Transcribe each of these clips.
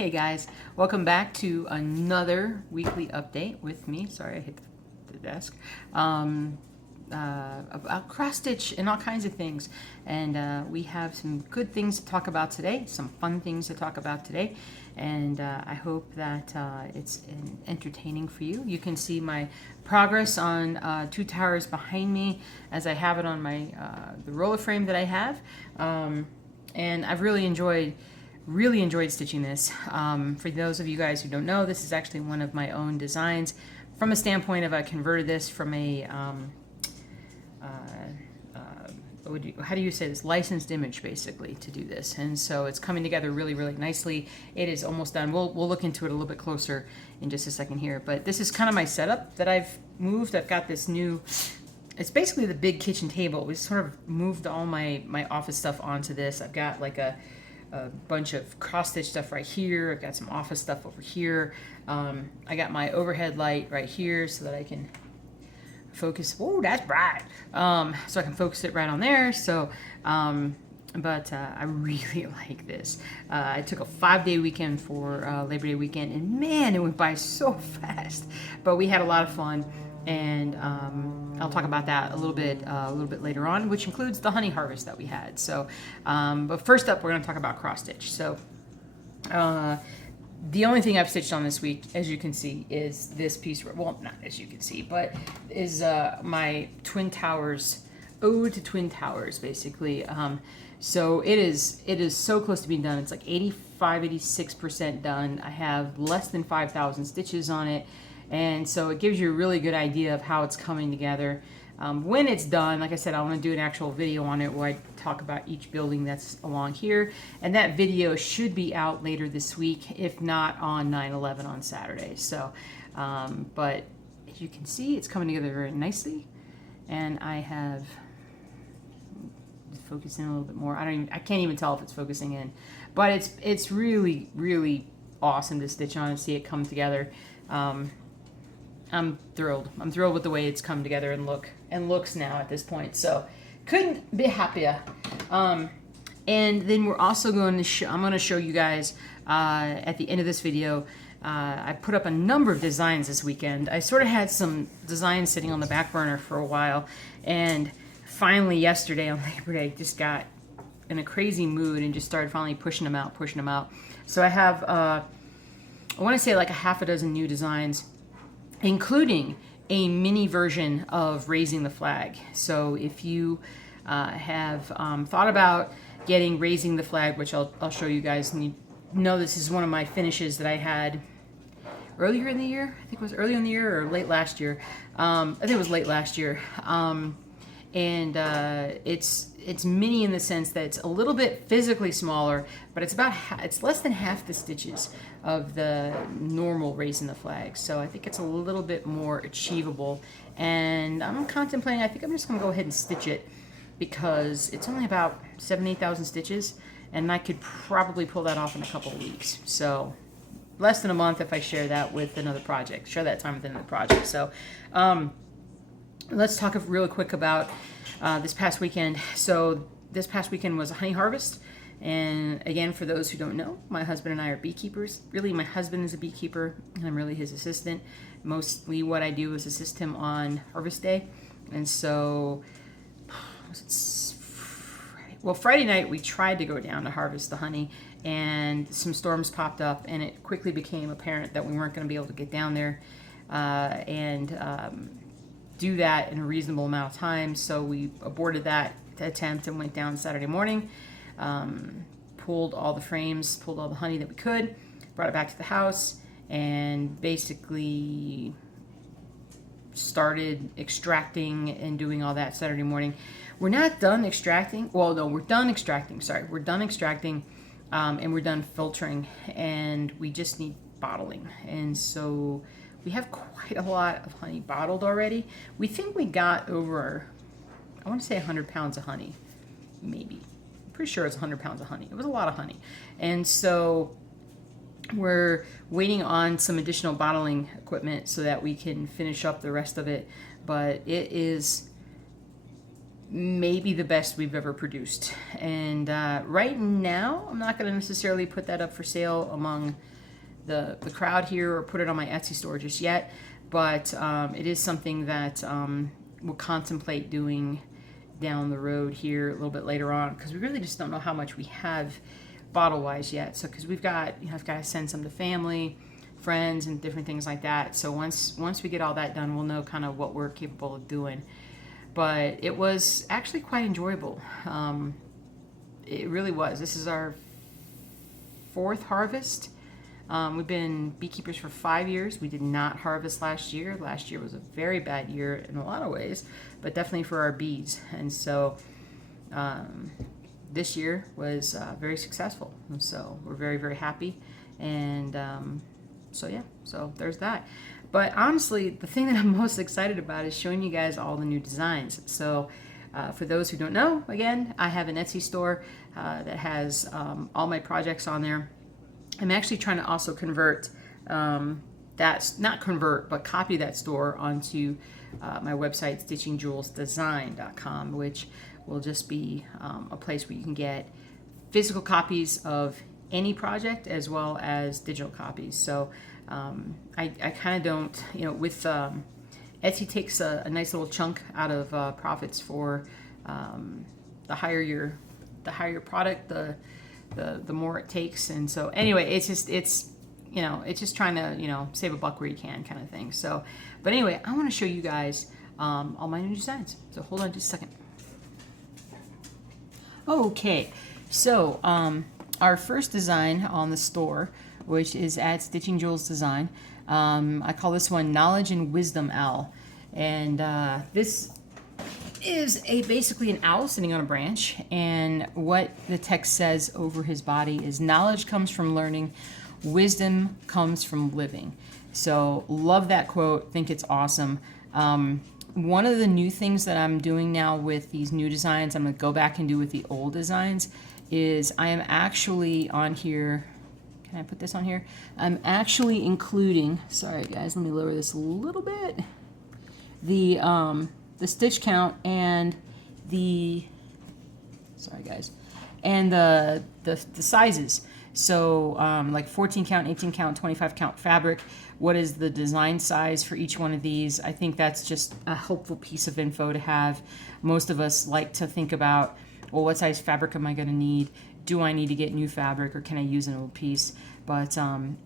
Hey guys, welcome back to another weekly update with me. Sorry, I hit the desk. About cross stitch and all kinds of things. And we have some good things to talk about today, some fun things to talk about today. And I hope that it's entertaining for you. You can see my progress on two towers behind me as I have it on my the roller frame that I have. And I've really enjoyed stitching this. For those of you guys who don't know, this is actually one of my own designs from a standpoint of I converted this from a how do you say this, licensed image basically to do this, and so it's coming together really nicely. It is almost done. We'll look into it a little bit closer in just a second here, but this is kind of my setup that I've moved. I've got this new, it's basically the big kitchen table. We sort of moved all my office stuff onto this. I've got like a bunch of cross stitch stuff right here. I've got some office stuff over here. I got my overhead light right here so that I can focus. Oh, that's bright. So I can focus it right on there. So, but I really like this. I took a 5-day weekend for Labor Day weekend, and man, it went by so fast. But we had a lot of fun, and I'll talk about that a little bit later on, which includes the honey harvest that we had. So, but first up, we're going to talk about cross stitch. So, the only thing I've stitched on this week, as you can see, is this piece. Well, not as you can see, but is my Twin Towers, ode to Twin Towers, basically. So it is so close to being done. It's like 86% done. I have less than 5,000 stitches on it. And so it gives you a really good idea of how it's coming together. When it's done, like I said, I want to do an actual video on it where I talk about each building that's along here. And that video should be out later this week, if not on 9/11 on Saturday. So, but as you can see, it's coming together very nicely. And I have focused in a little bit more. I can't even tell if it's focusing in, but it's really awesome to stitch on and see it come together. I'm thrilled. I'm thrilled with the way it's come together and looks now at this point. So couldn't be happier. And then we're also going to I'm going to show you guys at the end of this video. I put up a number of designs this weekend. I sort of had some designs sitting on the back burner for a while, and finally yesterday on Labor Day just got in a crazy mood and just started finally pushing them out. So I have I want to say like a half a dozen new designs, including a mini version of raising the flag. So if you have thought about getting raising the flag, which I'll show you guys, and you know this is one of my finishes that I had earlier in the year. I think it was earlier in the year or late last year. I think it was late last year. And it's mini in the sense that it's a little bit physically smaller, but it's less than half the stitches of the normal raising the flag. So I think it's a little bit more achievable. And I'm contemplating, I think I'm just going to go ahead and stitch it because it's only about 8,000 stitches, and I could probably pull that off in a couple of weeks. So less than a month if I share that with another project, share that time with another project. So let's talk real quick about this past weekend. So this past weekend was a honey harvest. And again, for those who don't know, my husband and I are beekeepers. Really, my husband is a beekeeper, and I'm really his assistant. Mostly what I do is assist him on harvest day. And so, Friday night we tried to go down to harvest the honey, and some storms popped up, and it quickly became apparent that we weren't going to be able to get down there and do that in a reasonable amount of time. So we aborted that attempt and went down Saturday morning. Pulled all the frames, pulled all the honey that we could, brought it back to the house, and basically started extracting and doing all that Saturday morning. We're not done extracting. Well, no, we're done extracting. Sorry, we're done extracting, and we're done filtering, and we just need bottling. And so we have quite a lot of honey bottled already. We think we got over, I want to say 100 pounds of honey, maybe. Pretty sure it's 100 pounds of honey. It was a lot of honey. And so we're waiting on some additional bottling equipment so that we can finish up the rest of it. But it is maybe the best we've ever produced. And right now, I'm not going to necessarily put that up for sale among the crowd here or put it on my Etsy store just yet, but it is something that we'll contemplate doing down the road here a little bit later on, because we really just don't know how much we have bottle-wise yet. So because we've got, I've got to send some to family, friends, and different things like that. So once we get all that done, we'll know kind of what we're capable of doing. But it was actually quite enjoyable. It really was. This is our 4th harvest. We've been beekeepers for 5 years. We did not harvest last year. Last year was a very bad year in a lot of ways, but definitely for our bees. And so this year was very successful. And so we're very, very happy. And so yeah, so there's that. But honestly, the thing that I'm most excited about is showing you guys all the new designs. So for those who don't know, again, I have an Etsy store that has all my projects on there. I'm actually trying to also convert not convert, but copy that store onto my website, stitchingjewelsdesign.com, which will just be a place where you can get physical copies of any project as well as digital copies. So I kind of don't, with Etsy takes a nice little chunk out of profits for the higher your product, the more it takes. And so anyway, it's just trying to save a buck where you can, kind of thing. So, but anyway, I want to show you guys all my new designs. So hold on just a second. Okay, so our first design on the store, which is at Stitching Jewels Design. I call this one Knowledge and Wisdom Owl. And this is basically an owl sitting on a branch. And what the text says over his body is, knowledge comes from learning, wisdom comes from living. So love that quote, think it's awesome. One of the new things that I'm doing now with these new designs, I'm going to go back and do with the old designs, is I am actually on here. Can I put this on here? I'm actually including, sorry guys, let me lower this a little bit, the stitch count and the, sorry guys, and the sizes. So like 14 count, 18 count, 25 count fabric. What is the design size for each one of these? I think that's just a helpful piece of info to have. Most of us like to think about, well, what size fabric am I going to need? Do I need to get new fabric, or can I use an old piece? But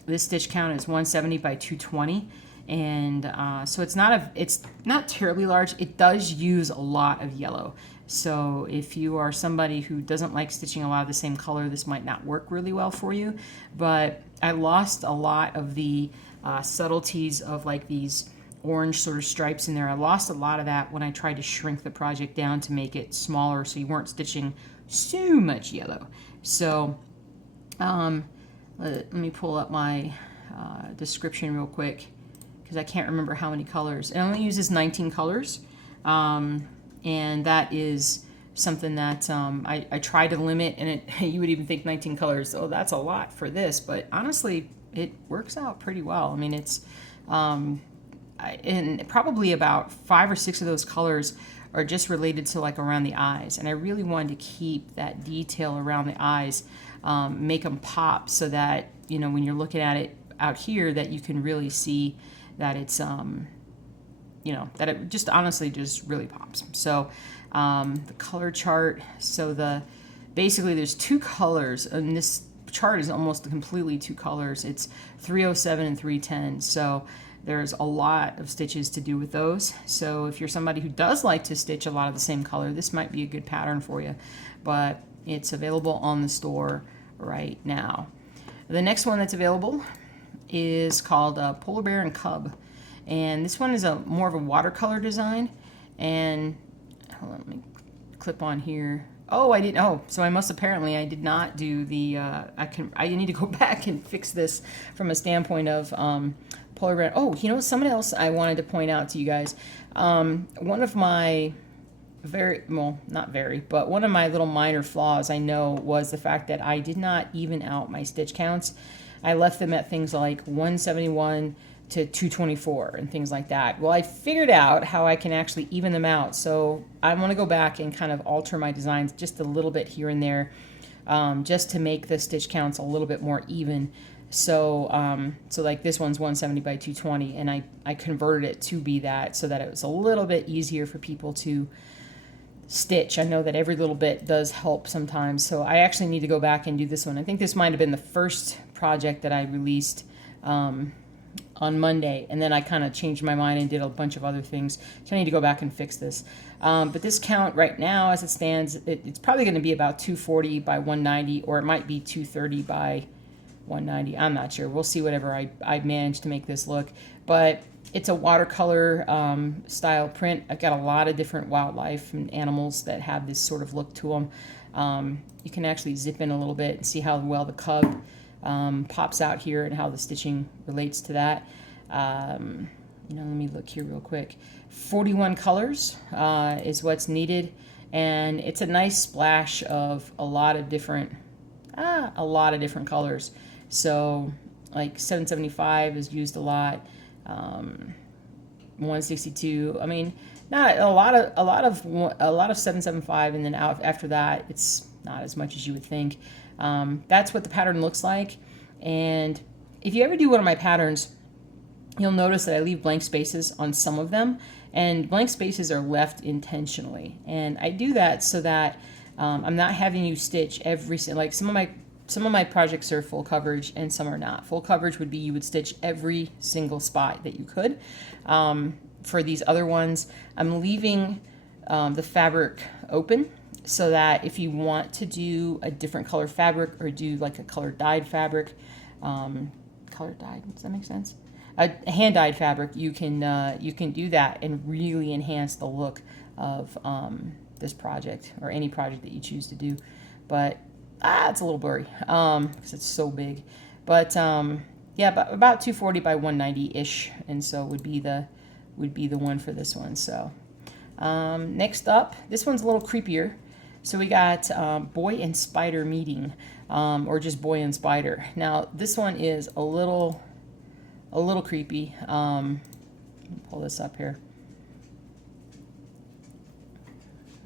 this stitch count is 170 by 220, and so it's not terribly large. It does use a lot of yellow. So if you are somebody who doesn't like stitching a lot of the same color, this might not work really well for you. But I lost a lot of the subtleties of like these orange sort of stripes in there. I lost a lot of that when I tried to shrink the project down to make it smaller so you weren't stitching so much yellow. So let me pull up my description real quick, because I can't remember how many colors. It only uses 19 colors, and that is something that I try to limit, and you would even think 19 colors, oh, that's a lot for this, but honestly, it works out pretty well. I mean, it's and probably about 5 or 6 of those colors are just related to like around the eyes, and I really wanted to keep that detail around the eyes, make them pop, so that when you're looking at it out here, that you can really see that it's that it just honestly just really pops. So the color chart, so basically there's 2 colors, and this chart is almost completely 2 colors. It's 307 and 310. So there's a lot of stitches to do with those. So if you're somebody who does like to stitch a lot of the same color, this might be a good pattern for you. But it's available on the store right now. The next one that's available is called Polar Bear and Cub. And this one is more of a watercolor design. And hold on, let me clip on here. Oh, I didn't. Oh, so I did not do the. I need to go back and fix this from a standpoint of polar bear. Oh, something else I wanted to point out to you guys. One of my one of my little minor flaws I know was the fact that I did not even out my stitch counts. I left them at things like 171, to 224 and things like that. Well, I figured out how I can actually even them out. So I want to go back and kind of alter my designs just a little bit here and there, just to make the stitch counts a little bit more even. So so like this one's 170 by 220, and I converted it to be that, so that it was a little bit easier for people to stitch. I know that every little bit does help sometimes, so I actually need to go back and do this one. I think this might have been the first project that I released on Monday, and then I kind of changed my mind and did a bunch of other things, so I need to go back and fix this. But this count right now, as it stands, it's probably going to be about 240 by 190, or it might be 230 by 190. I'm not sure. We'll see whatever I manage to make this look. But it's a watercolor style print. I've got a lot of different wildlife and animals that have this sort of look to them. You can actually zip in a little bit and see how well the cub pops out here and how the stitching relates to that. Let me look here real quick. 41 colors is what's needed, and it's a nice splash of a lot of different colors. So like 775 is used a lot, 162. I mean, not a lot of 775, and then after that, it's not as much as you would think. That's what the pattern looks like. And if you ever do one of my patterns, you'll notice that I leave blank spaces on some of them, and blank spaces are left intentionally. And I do that so that I'm not having you stitch every, like some of my projects are full coverage and some are not. Full coverage would be you would stitch every single spot that you could. For these other ones, I'm leaving the fabric open, so that if you want to do a different color fabric or do like a color dyed fabric, color dyed, does that make sense? A hand dyed fabric, you can do that and really enhance the look of this project, or any project that you choose to do. But it's a little blurry because it's so big. But yeah, about 240 by 190-ish, and so would be the one for this one. So next up, this one's a little creepier. So we got Boy and Spider Meeting, or just Boy and Spider. Now this one is a little creepy. Let me pull this up here.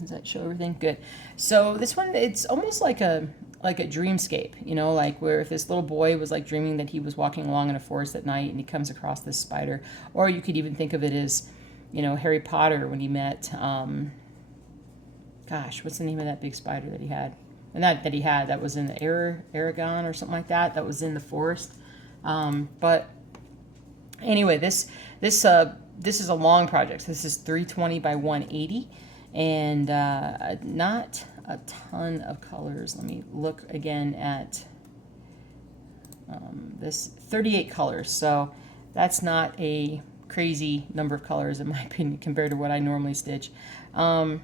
Does that show everything? Good. So this one, it's almost like a dreamscape, like where if this little boy was like dreaming that he was walking along in a forest at night and he comes across this spider. Or you could even think of it as, Harry Potter when he met, gosh, what's the name of that big spider that he had? And that was in the Aragon or something like that. That was in the forest. But anyway, this is a long project. This is 320 by 180, and not a ton of colors. Let me look again at this 38 colors. So that's not a crazy number of colors in my opinion compared to what I normally stitch. Hold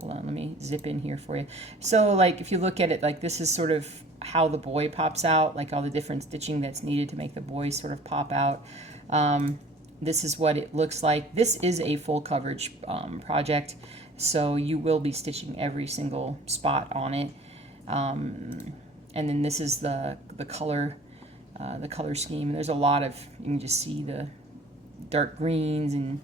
on, let me zip in here for you. So like if you look at it, like this is sort of how the boy pops out, like all the different stitching that's needed to make the boy sort of pop out. This is what it looks like. This is a full coverage project, so you will be stitching every single spot on it. And then this is the color scheme. And there's a lot of, you can just see the dark greens and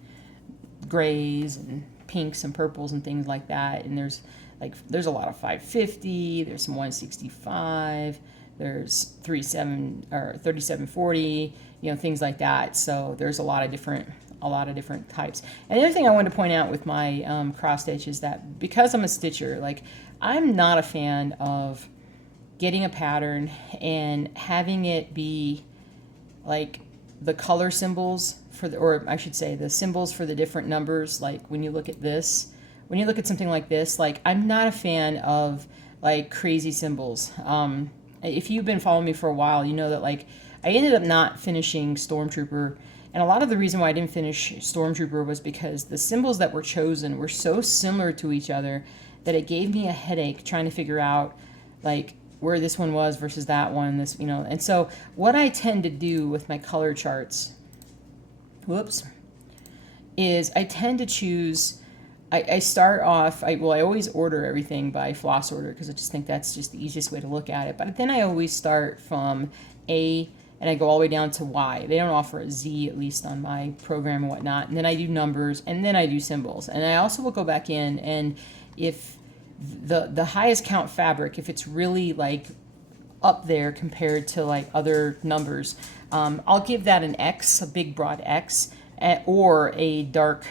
grays and pinks and purples and things like that. And there's a lot of 550. There's some 165. There's 3740. Things like that. So there's a lot of different types. And the other thing I wanted to point out with my cross stitch is that because I'm a stitcher, like I'm not a fan of getting a pattern and having it be like the color symbols or I should say the symbols for the different numbers. Like when you look at something like this, like I'm not a fan of like crazy symbols. If you've been following me for a while, you know that like I ended up not finishing Stormtrooper. And a lot of the reason why I didn't finish Stormtrooper was because the symbols that were chosen were so similar to each other that it gave me a headache trying to figure out like where this one was versus that one, And so what I tend to do with my color charts, is I tend to choose, I start off, I always order everything by floss order because I just think that's just the easiest way to look at it. But then I always start from A and I go all the way down to Y. They don't offer a Z, at least on my program and whatnot. And then I do numbers, and then I do symbols. And I also will go back in, and if the highest count fabric, if it's really like up there compared to like other numbers, I'll give that an X, a big broad X, or a dark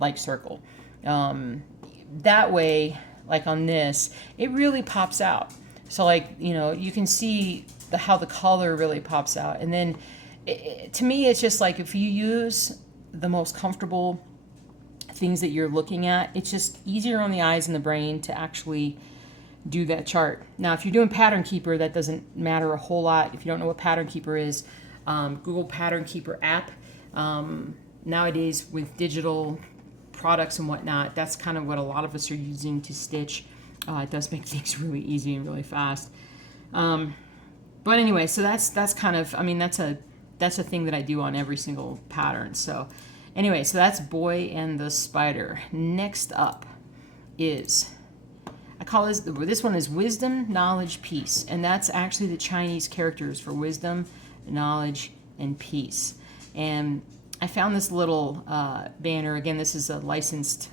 like circle. That way, like on this, it really pops out. So like, you know, you can see how the color really pops out. And then to me, it's just like if you use the most comfortable things that you're looking at, it's just easier on the eyes and the brain to actually do that chart. Now, if you're doing Pattern Keeper, that doesn't matter a whole lot. If you don't know what Pattern Keeper is, Google Pattern Keeper app. Nowadays with digital products and whatnot, that's kind of what a lot of us are using to stitch. It does make things really easy and really fast. But anyway, so that's kind of, I mean, that's a thing that I do on every single pattern. So anyway, so that's Boy and the Spider. Next up is, I call this one is Wisdom, Knowledge, Peace. And that's actually the Chinese characters for wisdom, knowledge, and peace. And I found this little banner. Again, this is a licensed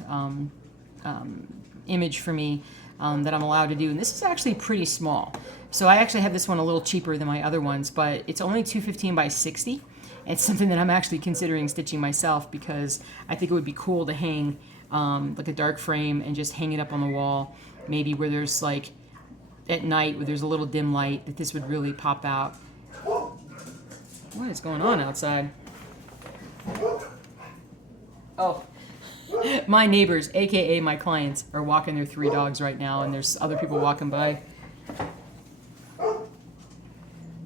image for me that I'm allowed to do. And this is actually pretty small. So I actually have this one a little cheaper than my other ones, but it's only 215 by 60. It's something that I'm actually considering stitching myself because I think it would be cool to hang like a dark frame and just hang it up on the wall. Maybe where there's like at night where there's a little dim light, that this would really pop out. What is going on outside? Oh, my neighbors, aka my clients, are walking their 3 dogs right now, and there's other people walking by.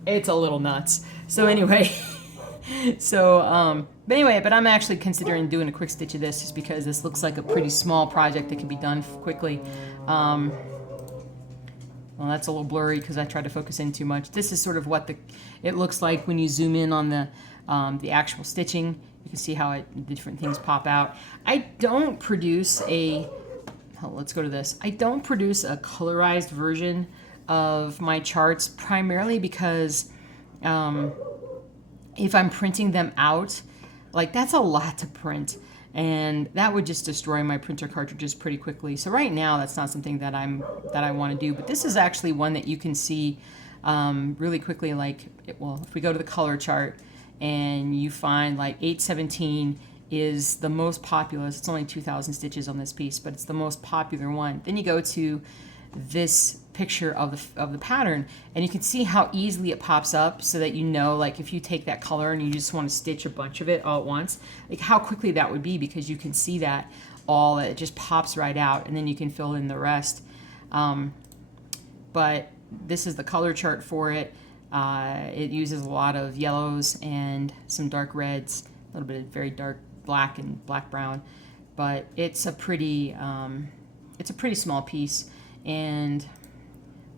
It's a little nuts. So anyway, but I'm actually considering doing a quick stitch of this just because this looks like a pretty small project that can be done quickly. Well, that's a little blurry because I tried to focus in too much. This is sort of what it looks like when you zoom in on the actual stitching. You can see how the different things pop out. I don't produce let's go to this. I don't produce a colorized version of my charts primarily because if I'm printing them out, like that's a lot to print, and that would just destroy my printer cartridges pretty quickly. So right now, that's not something that I want to do. But this is actually one that you can see really quickly. Like, if we go to the color chart and you find like 817 is the most popular. It's only 2,000 stitches on this piece, but it's the most popular one. Then you go to this picture of the pattern, and you can see how easily it pops up, so that you know, like if you take that color and you just want to stitch a bunch of it all at once, like how quickly that would be, because you can see that it just pops right out, and then you can fill in the rest. But this is the color chart for it. It uses a lot of yellows and some dark reds, a little bit of very dark black and black brown, but it's a pretty small piece. And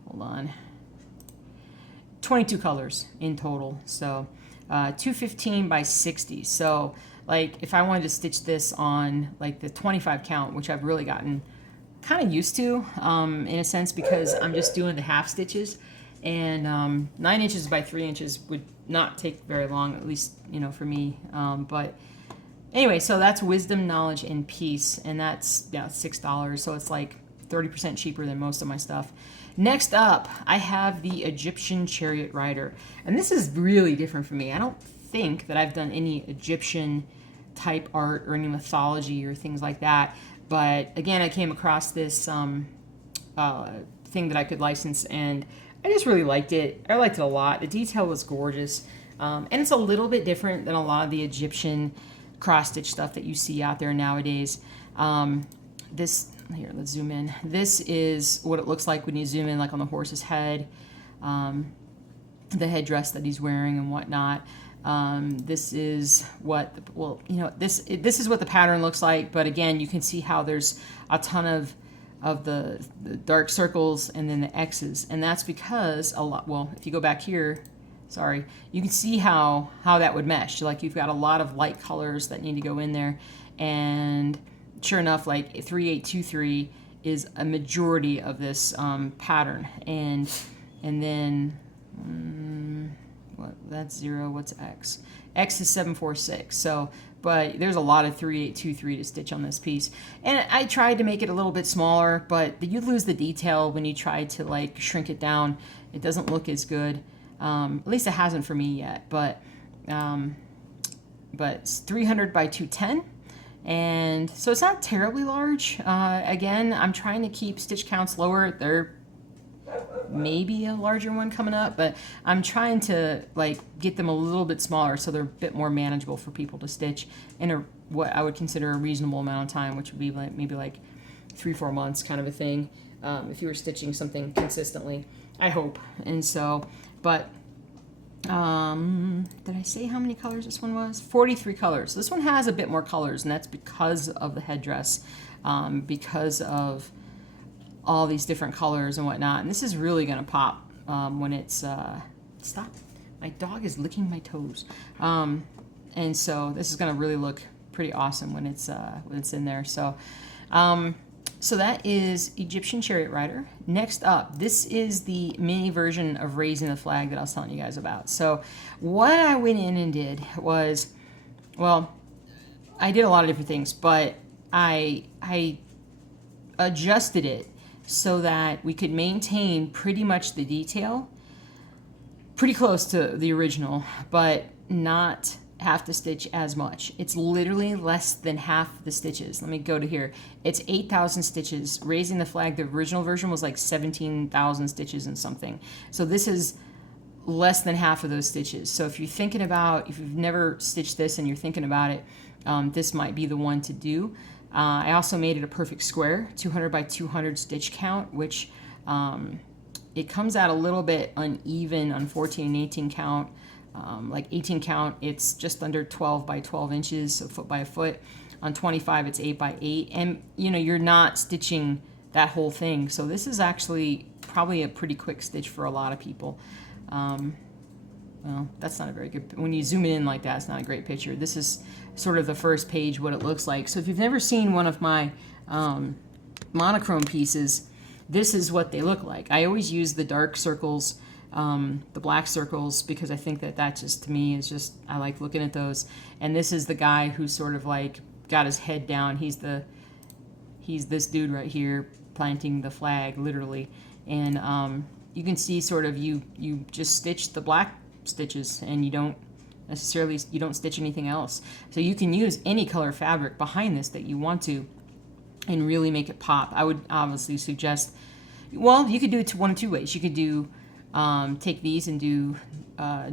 hold on, 22 colors in total. So 215 by 60. So like if I wanted to stitch this on like the 25 count, which I've really gotten kind of used to in a sense, because I'm just doing the half stitches, and 9 inches by 3 inches would not take very long, at least, you know, for me. But anyway, so that's Wisdom, Knowledge, and Peace, and that's $6. So it's like 30% cheaper than most of my stuff. Next up, I have the Egyptian Chariot Rider, and this is really different for me. I don't think that I've done any Egyptian type art or any mythology or things like that, but again, I came across this thing that I could license, and I just really liked it. I liked it a lot. The detail was gorgeous, and it's a little bit different than a lot of the Egyptian cross-stitch stuff that you see out there nowadays. Here, let's zoom in. This is what it looks like when you zoom in, like on the horse's head, the headdress that he's wearing and whatnot. This is what, this is what the pattern looks like. But again, you can see how there's a ton of the dark circles and then the X's, and that's because if you go back here, sorry, you can see how that would mesh. Like you've got a lot of light colors that need to go in there, and sure enough, like 3823 is a majority of this pattern, and then that's 0. What's X? X is 746. So, but there's a lot of 3823 to stitch on this piece. And I tried to make it a little bit smaller, but you lose the detail when you try to like shrink it down. It doesn't look as good. At least it hasn't for me yet. But it's 300 by 210. And so it's not terribly large. Again, I'm trying to keep stitch counts lower. There may be a larger one coming up, but I'm trying to like get them a little bit smaller so they're a bit more manageable for people to stitch in what I would consider a reasonable amount of time, which would be like maybe like 3-4 months kind of a thing, if you were stitching something consistently, I hope. And so, but did I say how many colors this one was? 43 colors. This one has a bit more colors, and that's because of the headdress, because of all these different colors and whatnot. And this is really going to pop when it's... stop. My dog is licking my toes. And so this is going to really look pretty awesome when it's in there. So, so that is Egyptian Chariot Rider. Next up, this is the mini version of Raising the Flag that I was telling you guys about. So what I went in and did was, well, I did a lot of different things, but I adjusted it so that we could maintain pretty much the detail, pretty close to the original, but not have to stitch as much. It's literally less than half the stitches. Let me go to here. It's 8,000 stitches. Raising the Flag, the original version was like 17,000 stitches and something. So this is less than half of those stitches. So if you're thinking about, if you've never stitched this and you're thinking about it, this might be the one to do. I also made it a perfect square, 200 by 200 stitch count, which it comes out a little bit uneven on 14 and 18 count. Like 18 count, it's just under 12 by 12 inches, so foot by a foot. On 25, it's 8 by 8. And, you know, you're not stitching that whole thing. So this is actually probably a pretty quick stitch for a lot of people. Well, that's not a very good... When you zoom in like that, it's not a great picture. This is sort of the first page, what it looks like. So if you've never seen one of my monochrome pieces, this is what they look like. I always use the dark circles, the black circles, because I think that just, to me, is just, I like looking at those. And this is the guy who's sort of like got his head down. He's this dude right here planting the flag, literally. And you can see sort of you just stitch the black stitches, and you don't stitch anything else. So you can use any color fabric behind this that you want to and really make it pop. I would obviously suggest, well, you could do it one of two ways. You could do take these and do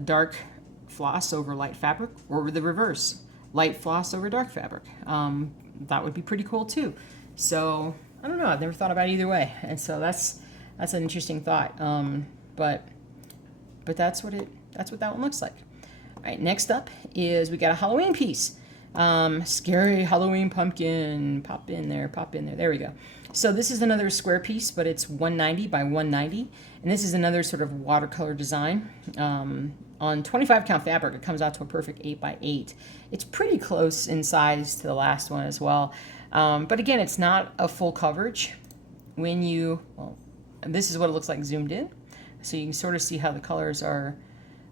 dark floss over light fabric, or the reverse, light floss over dark fabric. That would be pretty cool too. So I don't know, I've never thought about either way, and so that's an interesting thought. But that's what that one looks like. All right, next up is we got a Halloween piece. Scary Halloween pumpkin. Pop in there. There we go. So this is another square piece, but it's 190 by 190. And this is another sort of watercolor design. On 25 count fabric, it comes out to a perfect 8 by 8. It's pretty close in size to the last one as well. But again, it's not a full coverage. Well, this is what it looks like zoomed in. So you can sort of see how the colors are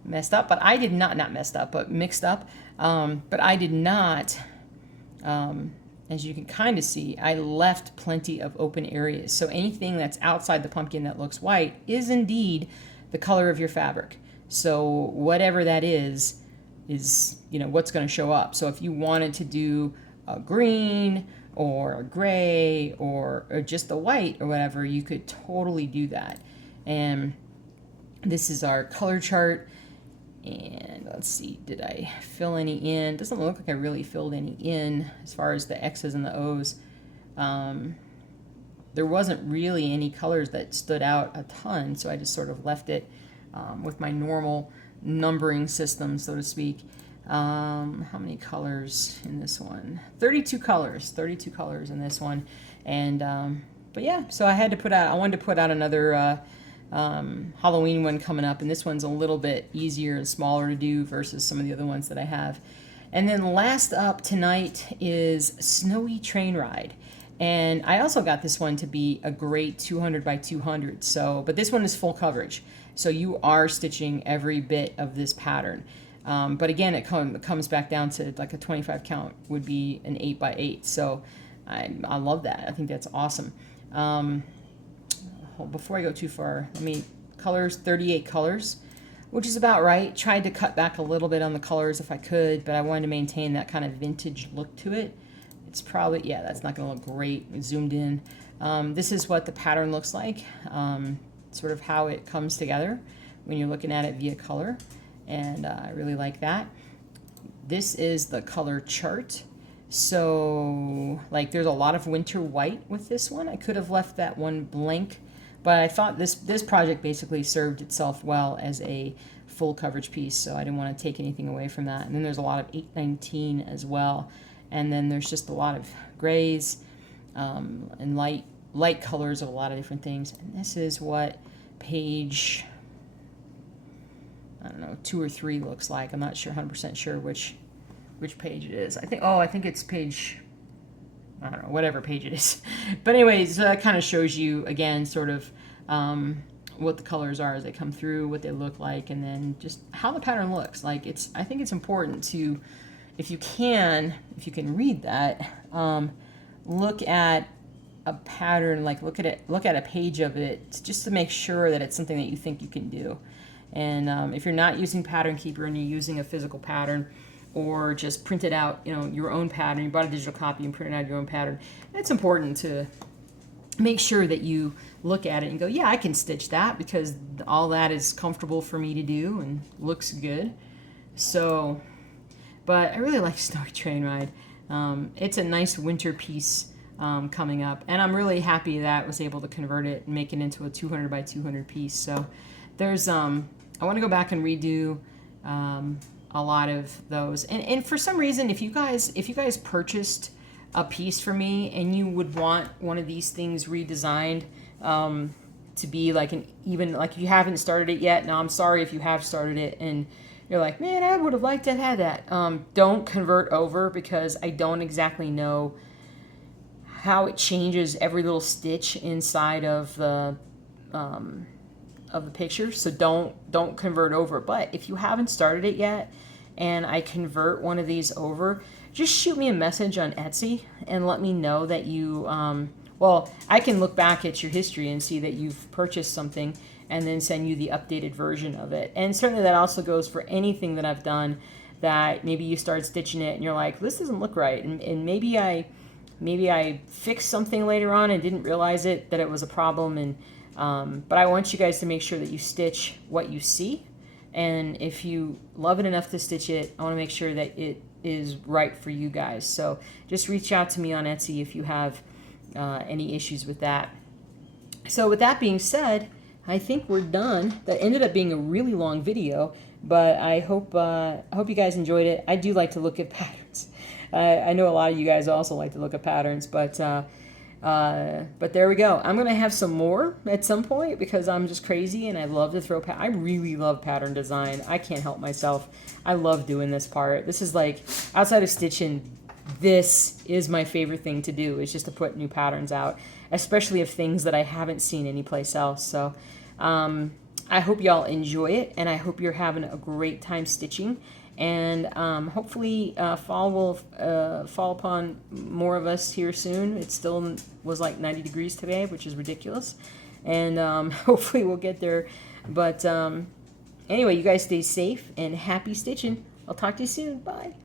messed up, but I did not messed up, but mixed up. But I did not, as you can kind of see, I left plenty of open areas. So anything that's outside the pumpkin that looks white is indeed the color of your fabric. So whatever that is, you know, what's going to show up. So if you wanted to do a green or a gray or just a white or whatever, you could totally do that. And this is our color chart. And let's see, did I fill any in? Doesn't look like I really filled any in as far as the X's and the O's. There wasn't really any colors that stood out a ton, so I just sort of left it with my normal numbering system, so to speak. How many colors in this one? 32 colors in this one. And but yeah, so I wanted to put out another Halloween one coming up, and this one's a little bit easier and smaller to do versus some of the other ones that I have. And then last up tonight is Snowy Train Ride, and I also got this one to be a great 200 by 200. So, but this one is full coverage, So you are stitching every bit of this pattern. But again, it comes back down to like a 25 count would be an 8x8. So I love that. I think that's awesome. Before I go too far, colors, 38 colors, which is about right. Tried to cut back a little bit on the colors if I could, but I wanted to maintain that kind of vintage look to it. It's probably, yeah, that's not going to look great zoomed in. This is what the pattern looks like, sort of how it comes together when you're looking at it via color, and I really like that. This is the color chart. So, like, there's a lot of winter white with this one. I could have left that one blank, but I thought this project basically served itself well as a full coverage piece, so I didn't want to take anything away from that. And then there's a lot of 819 as well, and then there's just a lot of grays and light colors of a lot of different things. And this is what page, I don't know, 2 or 3 looks like. I'm not sure, 100% sure which page it is. I think it's page, I don't know, whatever page it is. But anyways, that kind of shows you, again, sort of what the colors are as they come through, what they look like, and then just how the pattern looks. Like, I think it's important to, if you can read that, look at a pattern, like look at a page of it, just to make sure that it's something that you think you can do. And if you're not using Pattern Keeper and you're using a physical pattern, or just printed out, your own pattern, you bought a digital copy and printed out your own pattern, it's important to make sure that you look at it and go, yeah, I can stitch that because all that is comfortable for me to do and looks good. So, but I really like Snowy Train Ride. It's a nice winter piece coming up, and I'm really happy that I was able to convert it and make it into a 200 by 200 piece. So there's, I want to go back and redo a lot of those, and for some reason, if you guys purchased a piece for me and you would want one of these things redesigned to be like like you haven't started it yet. Now I'm sorry if you have started it and you're like, man, I would have liked to have had that. Don't convert over, because I don't exactly know how it changes every little stitch inside of the picture. So don't convert over. But if you haven't started it yet and I convert one of these over, just shoot me a message on Etsy and let me know that you, well, I can look back at your history and see that you've purchased something and then send you the updated version of it. And certainly that also goes for anything that I've done that maybe you start stitching it and you're like, this doesn't look right. And maybe I fixed something later on and didn't realize that it was a problem. And but I want you guys to make sure that you stitch what you see. And if you love it enough to stitch it, I want to make sure that it is right for you guys. So just reach out to me on Etsy if you have any issues with that. So with that being said, I think we're done. That ended up being a really long video, but I hope you guys enjoyed it. I do like to look at patterns. I know a lot of you guys also like to look at patterns, but there we go. I'm gonna have some more at some point because I'm just crazy and I love to throw. I really love pattern design. I can't help myself. I love doing this part. This is like, outside of stitching, this is my favorite thing to do, is just to put new patterns out, especially of things that I haven't seen anyplace else. So I hope y'all enjoy it, and I hope you're having a great time stitching. And hopefully fall will fall upon more of us here soon. It still was like 90 degrees today, which is ridiculous. And hopefully we'll get there. But anyway, you guys stay safe and happy stitching. I'll talk to you soon. Bye.